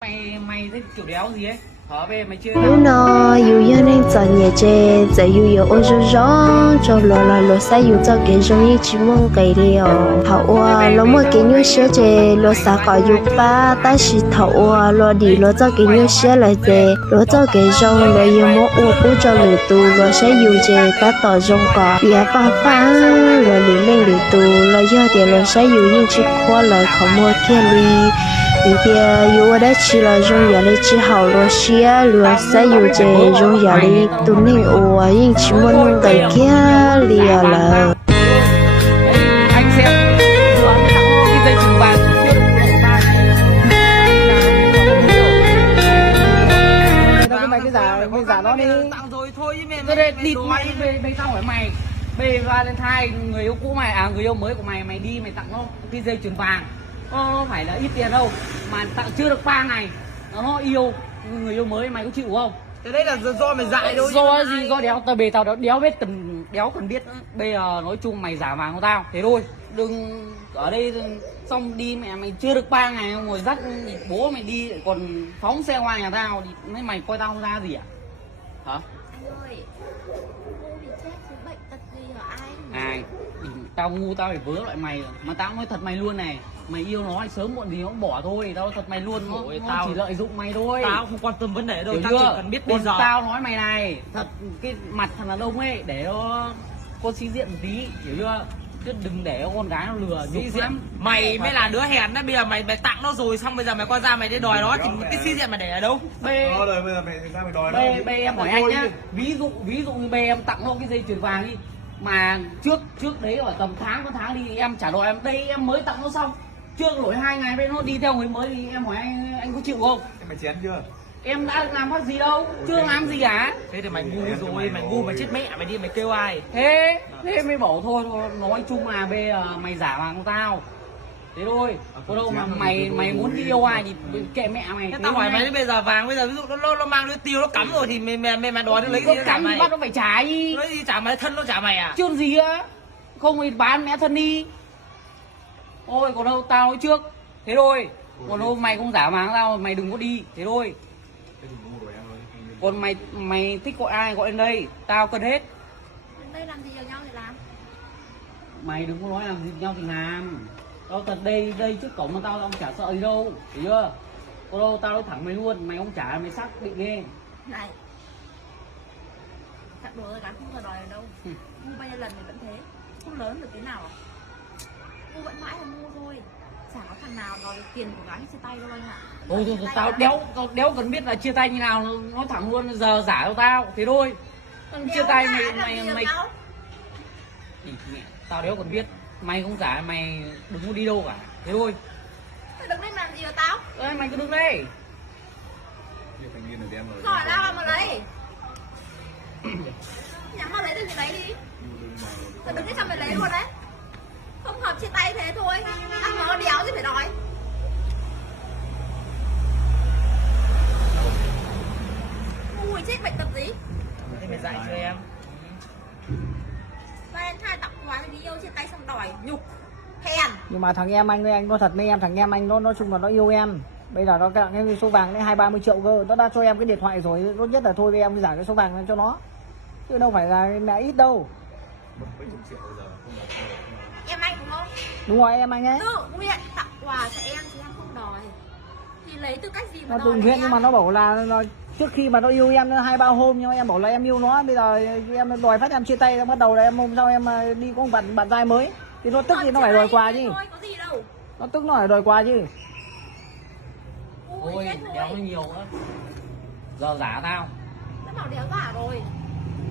Mày thích kiểu đéo gì ấy? Hả về mày chưa? Lúc nó yêu yêu nên chọn nhẹ chê, giờ yêu yêu ôi rú rõ, cho lo sa yêu cho cái rong như chỉ mong cái liều. Hậu lo mua cái nhiêu xe chê, lo sa khỏi yêu ba, ta chỉ thậu lo đi lo cho cái nhiêu xe lại chê, lo cho cái rong lo yêu mua ô cú cho lửa tù, lo sẽ yêu chê ta tỏ rong cỏ, bia phá lo lửa lên lửa tù, lo yêu để lo sẽ yêu nhưng chỉ khoa lời không mua kia li. vì bia yêu ở đây chỉ là dùng giả lý chỉ hậu lo xía lo sẽ yêu chế dùng giả lý tụ nên ủa nhưng chỉ muốn nông cái kia lìa là Anh xem vừa mới tặng cái dây chuyền vàng chưa được bộ ba này. Cái giả nó đi tặng rồi thôi chứ mày đây địt mày bây tao hỏi mày bây Valentine người yêu cũ mày người yêu mới của mày đi mày tặng nó cái dây chuyền vàng nó phải là ít tiền đâu mà tặng chưa được 3 ngày nó yêu người yêu mới mày có chịu không? Cái đấy là do mày dại thôi. Do gì do đéo tao tao đéo biết đéo cần biết nữa. Bây giờ nói chung mày giả vàng của tao thế thôi, đừng ở đây xong đi mày chưa được 3 ngày ngồi dắt bố mày đi lại còn phóng xe qua nhà tao thì mấy mày coi tao không ra gì à? Hả? Anh ơi, cô bị chết với bệnh tật gì hả anh? Ai? Tao ngu tao phải vớ lại mày mà tao nói thật mày luôn này, mày yêu nó thì sớm muộn gì nó cũng bỏ thôi, tao thật mày luôn, nó tao chỉ lợi dụng mày thôi. Tao không quan tâm vấn đề đâu, Hiểu tao chưa? chỉ cần biết bây giờ. Tao nói mày này, thật cái mặt thằng đàn ông ấy để nó có sĩ diện một tí, hiểu chưa? Chứ đừng để con gái nó lừa sĩ diện. Mày mới là đứa hèn đấy, bây giờ mày tặng nó rồi xong bây giờ mày qua ra mày đi đòi nó thì cái sĩ diện mày để ở đâu? Bây giờ mày đòi nó. em hỏi anh nhá, ví dụ như em tặng nó cái dây chuyền vàng đi mà trước đấy ở tầm có tháng đi em trả lời em đây em mới tặng nó xong chưa nổi 2 ngày bên nó đi theo người mới thì em hỏi anh có chịu không? Mày chén chưa? Em đã làm phát gì đâu, chưa làm gì cả. Thế thì mày ngu rồi, mày ngu mày chết mẹ mày đi mày kêu ai? Thế mới bảo thôi nói chung mà bây giờ mày giả vàng của tao thế thôi, có đâu mà mày muốn đi yêu ai thì kệ mẹ mày. Thế tao hỏi mày đến bây giờ vàng bây giờ ví dụ nó mang đứa tiêu nó cắm rồi thì mày đòi nó lấy cái gì cắm thì bắt nó phải trả gì? Lấy gì trả mày, thân nó trả mày à? Chứ gì á, không thì bán mẹ thân đi. Ôi còn đâu tao nói trước thế thôi, còn đâu mày không giả vàng tao mày đừng có đi thế thôi. Còn mày thích gọi ai gọi lên đây, tao cần hết. Đến đây làm gì ở nhau thì làm. Mày đừng có nói làm gì nhau thì làm. Tao thật đây trước cổng mà tao chả sợ gì đâu, hiểu chưa? Có đâu tao nói thẳng mày luôn, mày không trả mày xác định đi. Này, thật đùa rồi, không bao đòi ở đâu. Ngu bao nhiêu lần thì vẫn thế, không lớn được tí nào à? Ngu vẫn mãi là ngu thôi. Chả có thằng nào đòi tiền của gái chia tay đâu anh ạ. Thôi tao đéo cần biết là chia tay như nào, nói thẳng luôn giờ giả cho tao thế thôi. Chia tay mày mẹ, tao đéo cần biết, mày không giả mày đừng có đi đâu cả thế thôi. Mày đứng đây làm gì với tao? Ê, mày cứ đứng đây. Hỏi tao mà lấy. Nhắm vào lấy được thì lấy đi. Mày đứng đây xong mày lấy luôn đấy. Không hợp chia tay thế thôi. Ăn nó đéo gì phải nói. Ngu chết bệnh tật gì? Thế mày dạy cho em. Valentine tặng quà thì đi yêu chia tay xong đòi nhục. Hèn. Nhưng mà thằng em anh với anh nói thật với em, thằng em anh nó nói chung là nó yêu em. Bây giờ nó tặng cái số vàng đến 20-30 triệu cơ, nó đã cho em cái điện thoại rồi, tốt nhất là thôi với em giả cái số vàng cho nó, chứ đâu phải là mẹ ít đâu. Em anh đúng không? Đúng rồi, em anh ấy. Tự nguyện tặng quà cho em chứ em không đòi. Thì lấy tư cách gì mà Nó đòi tự nguyện em? nhưng mà nó bảo là nó, trước khi mà nó yêu em 2-3 hôm nhưng mà em bảo là em yêu nó, bây giờ em đòi phát em chia tay, bắt đầu là em hôm sau em đi có bạn trai mới thì nó tức thì nó phải đòi quà chứ. Thôi, có gì đâu. Nó tức nó phải đòi quà chứ. Thôi đéo có nhiều nữa, giờ giả tao. Nó bảo đéo giả rồi.